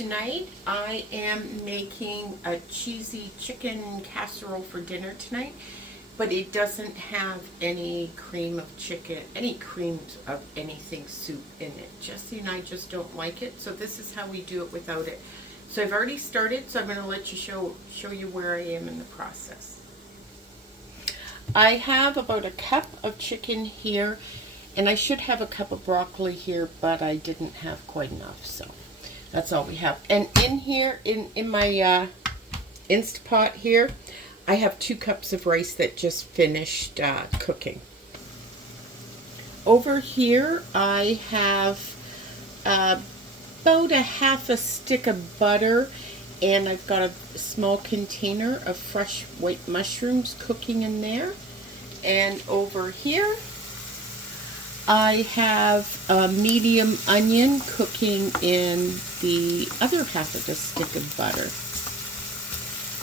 Tonight I am making a cheesy chicken casserole for dinner tonight, but it doesn't have any cream of chicken, any creams of anything soup in it. Jessie and I just don't like it, so this is how we do it without it. So I've already started, so I'm going to let you show you where I am in the process. I have about a cup of chicken here, and I should have a cup of broccoli here, but I didn't have quite enough, so that's all we have. And in here, in my Instapot here, I have 2 cups of rice that just finished cooking. Over here, I have about a half a stick of butter, and I've got a small container of fresh white mushrooms cooking in there. And over here, I have a medium onion cooking in the other half of a stick of butter.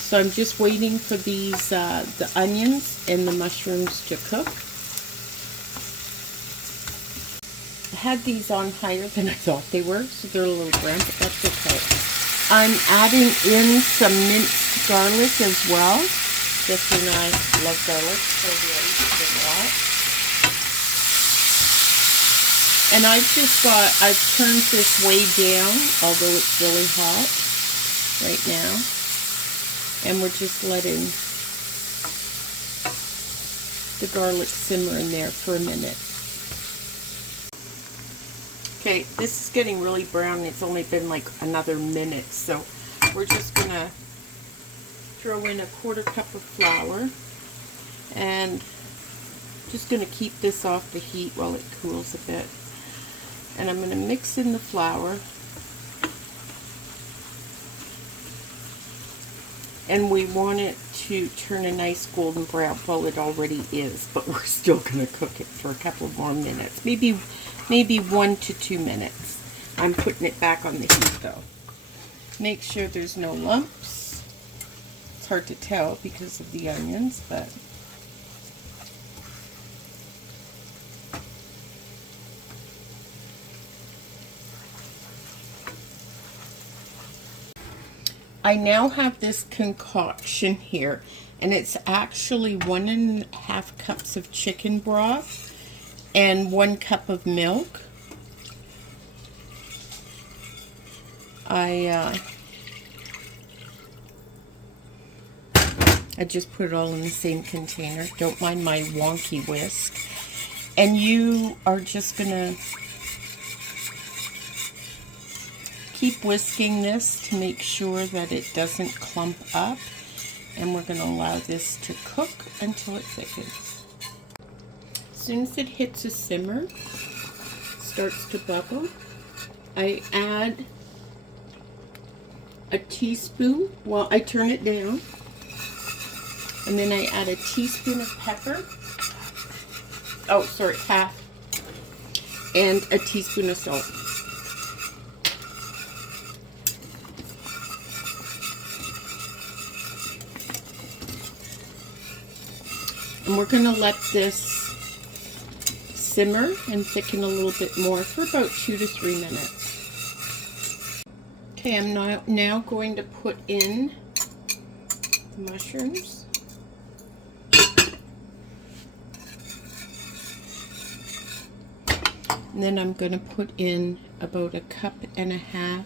So I'm just waiting for these, the onions and the mushrooms to cook. I had these on higher than I thought they were, so they're a little brown, but that's okay. I'm adding in some minced garlic as well. Jesse and I love garlic, so we always put a lot. And I've turned this way down, although it's really hot right now. And we're just letting the garlic simmer in there for a minute. Okay, this is getting really brown. It's only been like another minute, so we're just gonna throw in a 1/4 cup of flour, and just gonna keep this off the heat while it cools a bit. And I'm gonna mix in the flour. And we want it to turn a nice golden brown. Well, it already is, but we're still going to cook it for a couple more minutes. Maybe 1 to 2 minutes. I'm putting it back on the heat, though. Make sure there's no lumps. It's hard to tell because of the onions, but... I now have this concoction here, and it's actually 1.5 cups of chicken broth and 1 cup of milk. I just put it all in the same container. Don't mind my wonky whisk. And you are just gonna keep whisking this to make sure that it doesn't clump up, and we're going to allow this to cook until it thickens. As soon as it hits a simmer, starts to bubble, I add a teaspoon, well, I turn it down, and then I add a teaspoon of pepper, oh sorry, half, and a teaspoon of salt. And we're going to let this simmer and thicken a little bit more for about 2 to 3 minutes. Okay, I'm now going to put in the mushrooms. And then I'm going to put in about 1.5 cups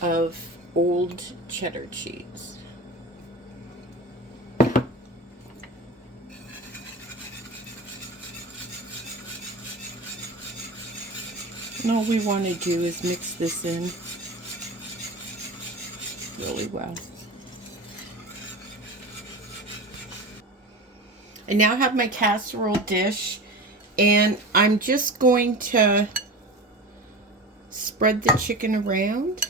of old cheddar cheese. And all we want to do is mix this in really well. I now have my casserole dish, and I'm just going to spread the chicken around.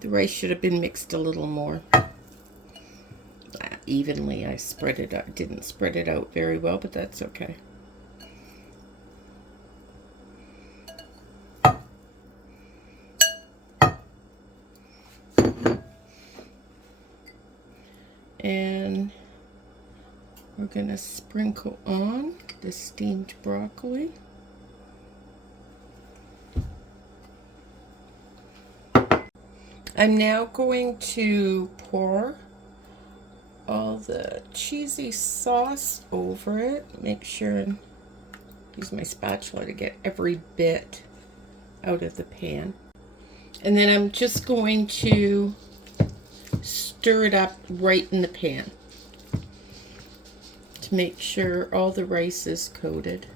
The rice should have been mixed a little more evenly. I spread it out. Didn't spread it out very well, but that's okay. And we're going to sprinkle on the steamed broccoli. I'm now going to pour all the cheesy sauce over it. Make sure and use my spatula to get every bit out of the pan. And then I'm just going to stir it up right in the pan to make sure all the rice is coated.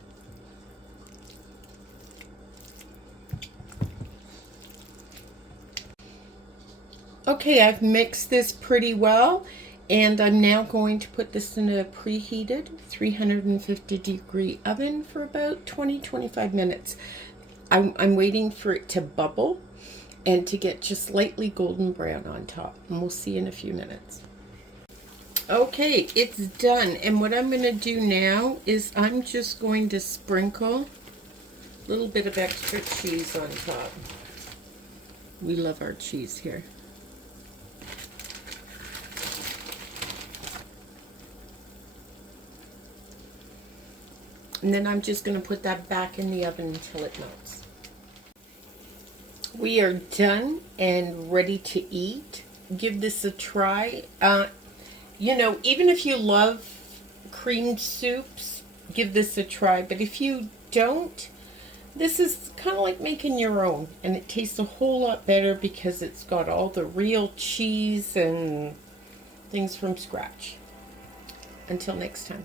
Okay, I've mixed this pretty well, and I'm now going to put this in a preheated 350-degree oven for about 20-25 minutes. I'm waiting for it to bubble and to get just lightly golden brown on top, and we'll see in a few minutes. Okay, it's done, and what I'm going to do now is I'm just going to sprinkle a little bit of extra cheese on top. We love our cheese here. And then I'm just going to put that back in the oven until it melts. We are done and ready to eat. Give this a try. You know, even if you love creamed soups, give this a try. But if you don't, this is kind of like making your own. And it tastes a whole lot better because it's got all the real cheese and things from scratch. Until next time.